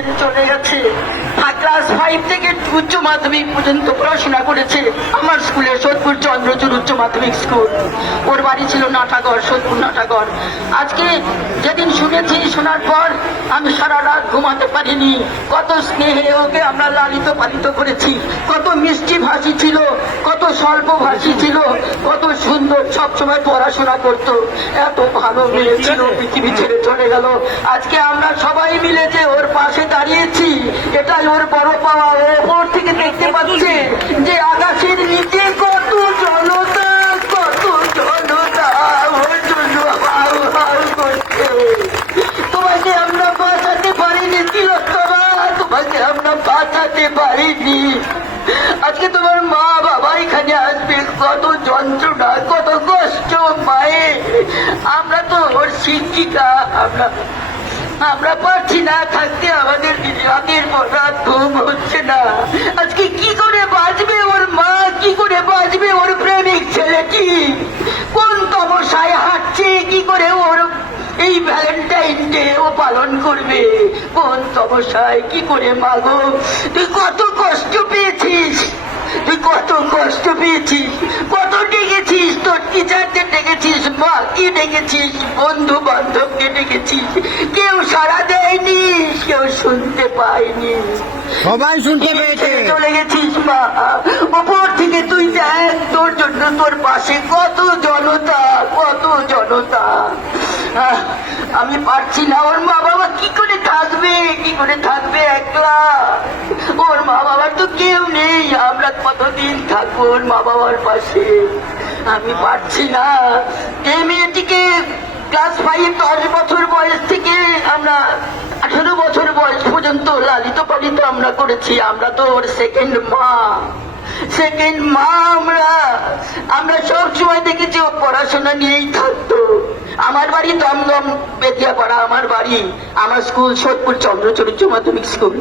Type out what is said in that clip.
ছেড়ে চলে গেছে ক্লাস ফাইভ থেকে উচ্চ মাধ্যমিক পর্যন্ত পড়াশোনা করেছে আমার স্কুলে সোদপুর চন্দ্রচূড় উচ্চ মাধ্যমিক স্কুল। ওর বাড়ি ছিল নাটাগড়, সোদপুর নাটাগড়। আজকে যেদিন শুনেছি, শোনার পর আমি সারা রাত ঘুমাতে পারিনি। কত স্নেহে ওকে আমরা লালিত পালিত করেছি। কত মিষ্টি ভাষী ছিল, কত স্বল্প ভাষী ছিল, কত সুন্দর সবসময় পড়াশোনা করত। এত ভালো মেয়ে ছিল, পৃথিবী ছেড়ে চলে গেল। আজকে আমরা সবাই মিলে যে ওর পাশে দাঁড়িয়েছি এটাই ওর বড় পাওয়া ও ওপর থেকে দেখতে পাচ্ছে যে আকাশের নিচে কত জনতা কত জনতা ওর জন্য তোমাকে আমরা বাঁচাতে পারিনি তিলোত্তমা। তোমাকে আমরা বাঁচাতে পারিনি। আজকে তোমার মা বাবা এখানে আসবে। কত যন্ত্রণা কত কষ্ট মায়ে আমরা তো ওর শিক্ষিকা আমরা আমরা পারছি না থাকতে আমাদের রাতের পর রাত ঘুম হচ্ছে না আজকে কি করে বাঁচবে ওর মা কি করে বাঁচবে ওর প্রেমিক ছেলেটি কোন তমসায় হাঁটছে কি করে ওর এই ভ্যালেন্টাইন ডে ও পালন করবে। কোন তমসায় কি করে মাগো? তুই কত কষ্ট পেয়েছিস? তুই কত কষ্ট পেয়েছিস? কত ডেকেছিস? তোর টিচারদের ডেকেছিস? মা কি ডেকেছিস? বন্ধু বান্ধবকে ডেকেছিস? কেউ সাড়া দেয়নি কেউ শুনতে পায়নি। সবাই শুনতে পেয়েছে। চলে গেছিস মা। উপর থেকে তুই দেখ তোর জন্য তোর পাশে কত জনতা কত জনতা। আমি পারছি না, ওর মা বাবা কি করে থাকবে? কি করে থাকবে একলা? ওর মা বাবার তো কেউ নেই, আমরা কতদিন থাকব ওর মা বাবার পাশে? আমি পারছি না। এই মেয়েটিকে ক্লাস ফাইভ দশ বছর বয়স থেকে আমরা আঠারো বছর বয়স পর্যন্ত লালিত পালিত আমরা করেছি, আমরা তো ওর সেকেন্ড মা। সেকেন্ড মা আমরা। আমরা সব সময় দেখেছি ও পড়াশোনা নিয়েই থাকতো আমার বাড়ি দমদম বেদিয়াপাড়া আমার বাড়ি আমার স্কুল সোদপুর চন্দ্রচরিত্র মাধ্যমিক স্কুল